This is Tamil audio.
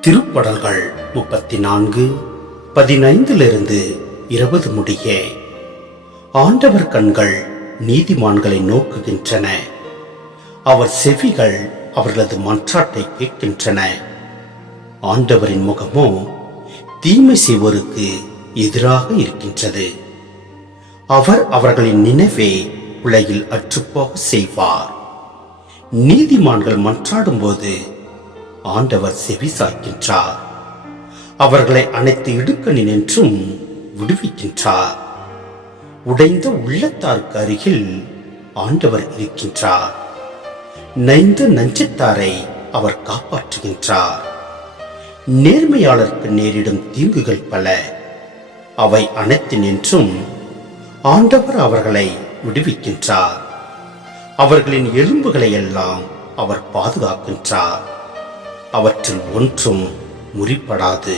திருப்படல்கள் முப்பத்தி நான்கு பதினைந்திலிருந்து இருபது முடிய. ஆண்டவர் கண்கள் நீதிமான்களை நோக்குகின்றன. அவர் செவிகள் அவர்களது மன்றாட்டை கேட்கின்றன. ஆண்டவரின் முகமோ தீமை செய்வோருக்கு எதிராக இருக்கின்றது. அவர் அவர்களின் நினைவே உலகில் அற்றுப்போக செய்வார். நீதிமான்கள் மன்றாடும்போது ஆண்டவர் செவி சாய்க்கின்றார். அவர்களை அனைத்து இடுக்கணினின்றும் விடுவிக்கின்றார். உடைந்த உள்ளத்தாருக்கு அருகில் ஆண்டவர் இருக்கின்றார். நைந்த நஞ்சத்தாரை அவர் காப்பாற்றுகின்றார். நேர்மையாளருக்கு நேரிடும் தீங்குகள் பல. அவை அனைத்தினின்றும் ஆண்டவர் அவர்களை விடுவிக்கின்றார். அவர்களின் எலும்புகளை எல்லாம் அவர் பாதுகாக்கின்றார். அவற்றில் ஒன்றும் முறிப்படாது.